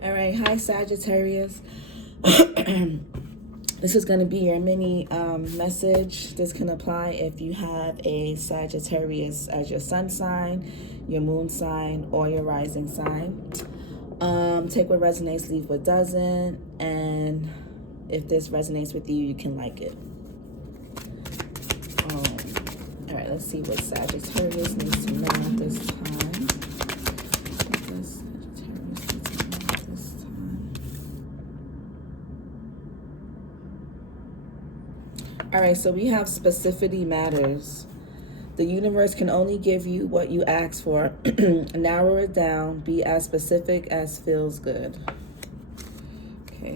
All right, hi Sagittarius. This is going to be your mini message. This can apply if you have a Sagittarius as your sun sign, your moon sign, or your rising sign. Take what resonates, leave what doesn't, and if this resonates with you, you can like it. All right, let's see what Sagittarius needs to know at this time. What does Sagittarius need to know at this time? All right, so we have specificity matters. The universe can only give you what you ask for. Narrow it down. Be as specific as feels good. Okay.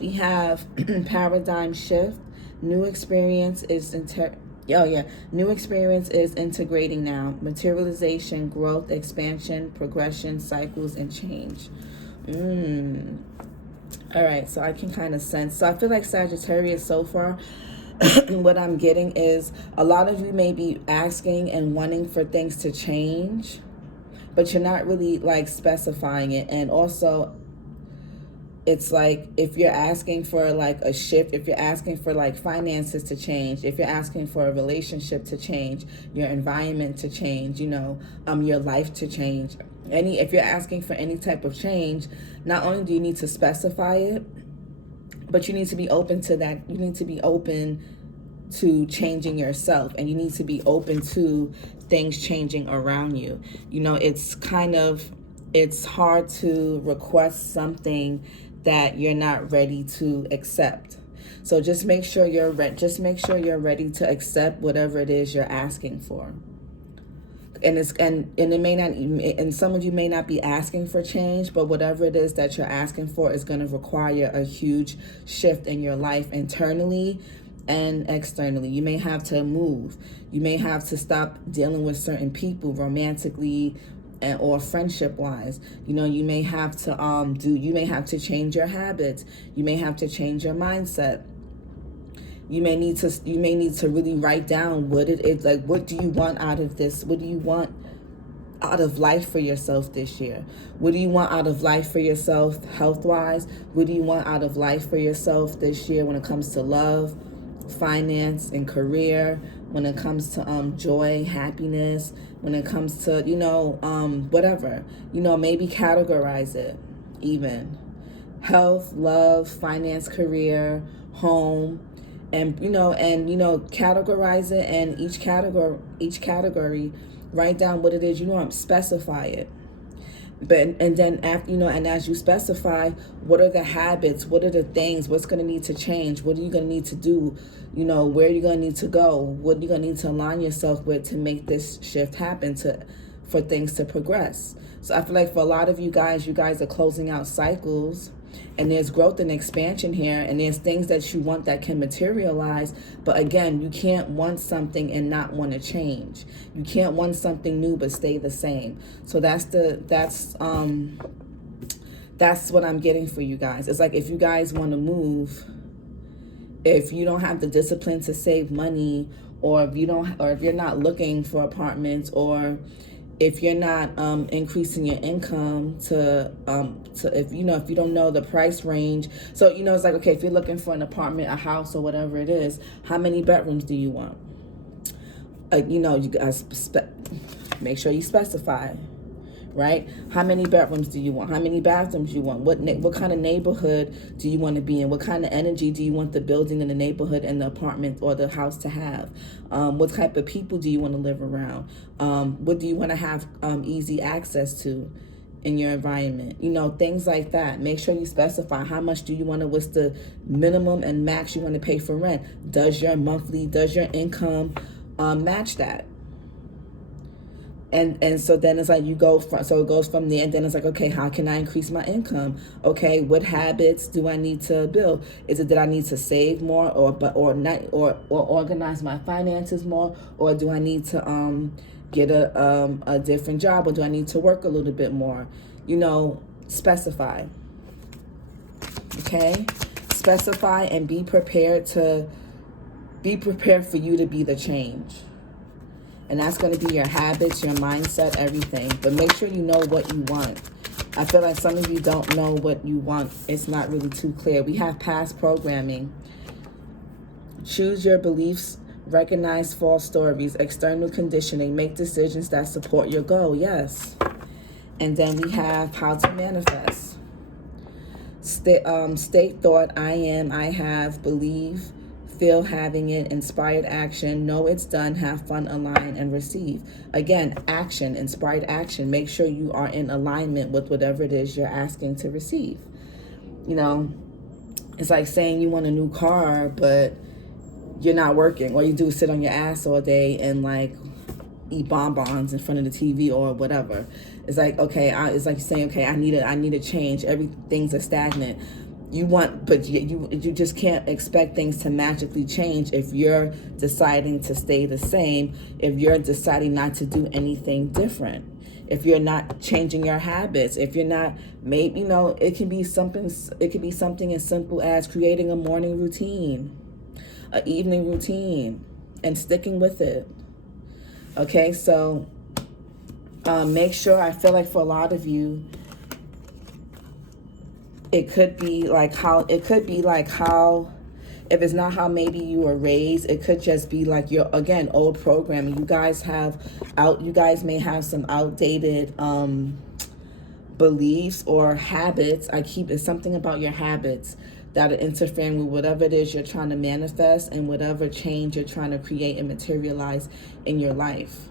We have paradigm shift. New experience is New experience is integrating now. Materialization, growth, expansion, progression, cycles, and change. All right, so I can kind of sense. So I feel like Sagittarius so far, what I'm getting is a lot of you may be asking and wanting for things to change, but you're not really like specifying it. And also, it's like if you're asking for like a shift, if you're asking for like finances to change, if you're asking for a relationship to change, your environment to change, your life to change, if you're asking for any type of change, not only do you need to specify it, but you need to be open to that. You need to be open to changing yourself, and you need to be open to things changing around you. It's hard to request something that you're not ready to accept. So just make sure you're ready to accept whatever it is you're asking for. And it may not, and some of you may not be asking for change, but whatever it is that you're asking for is going to require a huge shift in your life internally and externally. You may have to move. You may have to stop dealing with certain people romantically or friendship wise. You may have to change your habits. You may have to change your mindset. You may need to really write down what it is. Like, what do you want out of this? What do you want out of life for yourself this year? What do you want out of life for yourself health-wise? What do you want out of life for yourself this year when it comes to love, finance, and career? When it comes to joy, happiness, when it comes to, whatever. Maybe categorize it even. Health, love, finance, career, home. And categorize it, and each category, write down what it is specify it. And then after, and as you specify, what are the habits, what are the things, what's going to need to change, what are you going to need to do, where are you going to need to go, what are you going to need to align yourself with to make this shift happen, for things to progress. So I feel like for a lot of you guys are closing out cycles. And there's growth and expansion here, and there's things that you want that can materialize. But again, you can't want something and not want to change. You can't want something new but stay the same. So that's what I'm getting for you guys. It's like if you guys want to move, if you don't have the discipline to save money, or if you're not looking for apartments, or if you're not increasing your income to if you don't know the price range. So it's like, okay, if you're looking for an apartment, a house, or whatever it is, how many bedrooms do you want? You guys make sure you specify, right? How many bedrooms do you want? How many bathrooms you want? What kind of neighborhood do you want to be in? What kind of energy do you want the building and the neighborhood and the apartment or the house to have? What type of people do you want to live around? What do you want to have easy access to in your environment? Things like that. Make sure you specify how much do you want to, what's the minimum and max you want to pay for rent? Does your income match that? And so then it's like it goes from there, and then it's like, okay, how can I increase my income? Okay, what habits do I need to build? Is it that I need to save more, or organize my finances more, or do I need to get a different job, or do I need to work a little bit more? Specify. Okay, specify and be prepared for you to be the change. And that's going to be your habits, your mindset, everything. But make sure you know what you want. I feel like some of you don't know what you want. It's not really too clear. We have past programming. Choose your beliefs, recognize false stories, external conditioning, make decisions that support your goal. Yes. And then we have how to manifest. State thought, I am, I have, believe, feel having it, inspired action, know it's done, have fun, align, and receive. Again, action, inspired action. Make sure you are in alignment with whatever it is you're asking to receive. You know, it's like saying you want a new car, but you're not working. All you do is sit on your ass all day and like eat bonbons in front of the TV or whatever. It's like, okay, it's like saying, okay, I need a change. Everything's a stagnant. But you just can't expect things to magically change if you're deciding to stay the same, if you're deciding not to do anything different, if you're not changing your habits, if you're not, maybe, you know, it could be something as simple as creating a morning routine, an evening routine, and sticking with it. Okay, so make sure, I feel like for a lot of you, it could be like how, if it's not how maybe you were raised, it could just be like your, again, old programming. You guys may have some outdated beliefs or habits. It's something about your habits that are interfering with whatever it is you're trying to manifest and whatever change you're trying to create and materialize in your life.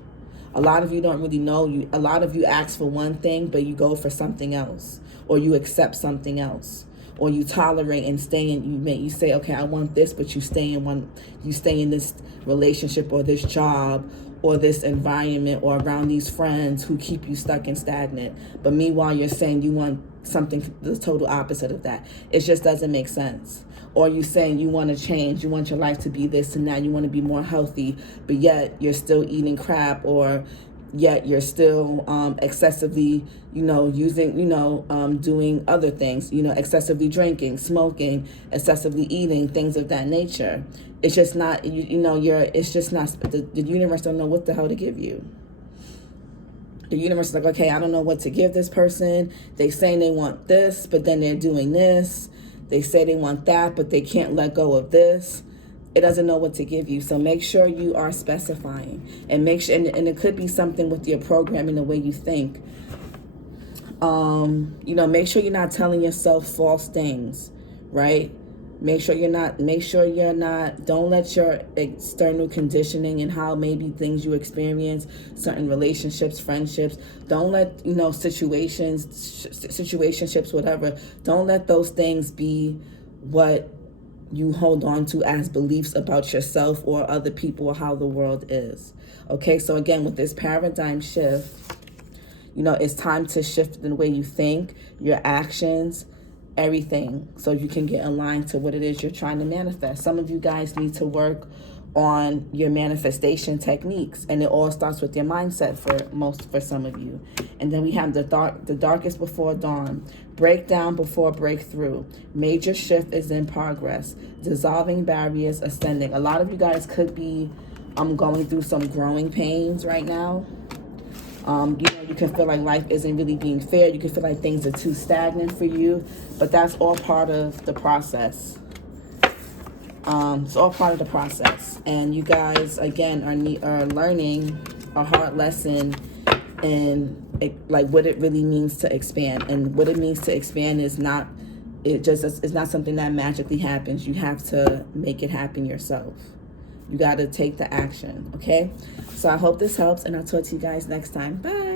A lot of you don't really know. A lot of you ask for one thing, but you go for something else, or you accept something else, or you tolerate and stay in. You say, okay, I want this, but you stay in this relationship or this job or this environment or around these friends who keep you stuck and stagnant. But meanwhile, you're saying you want something the total opposite of that. It just doesn't make sense. Or you saying you want to change, you want your life to be this and that, you want to be more healthy, but yet you're still eating crap, or yet you're still excessively, doing other things, excessively drinking, smoking, excessively eating, things of that nature. It's just not, it's just not, the universe don't know what the hell to give you. The universe is like, okay, I don't know what to give this person. They saying they want this, but then they're doing this. They say they want that, but they can't let go of this. It doesn't know what to give you. So make sure you are specifying, and make sure, and it could be something with your programming, the way you think. Make sure you're not telling yourself false things, right? Make sure you're not, don't let your external conditioning and how maybe things you experience, certain relationships, friendships, don't let, situationships, whatever, don't let those things be what you hold on to as beliefs about yourself or other people or how the world is. Okay, so again, with this paradigm shift, it's time to shift the way you think, your actions, everything, so you can get aligned to what it is you're trying to manifest. Some of you guys need to work on your manifestation techniques, and it all starts with your mindset for some of you. And then we have the darkest before dawn, breakdown before breakthrough, major shift is in progress, dissolving barriers, ascending. A lot of you guys could be going through some growing pains right now. You can feel like life isn't really being fair. You can feel like things are too stagnant for you, but that's all part of the process. It's all part of the process. And you guys, again, are learning a hard lesson in like what it really means to expand. And what it means to expand is not, it's not something that magically happens. You have to make it happen yourself. You got to take the action, okay? So I hope this helps, and I'll talk to you guys next time. Bye.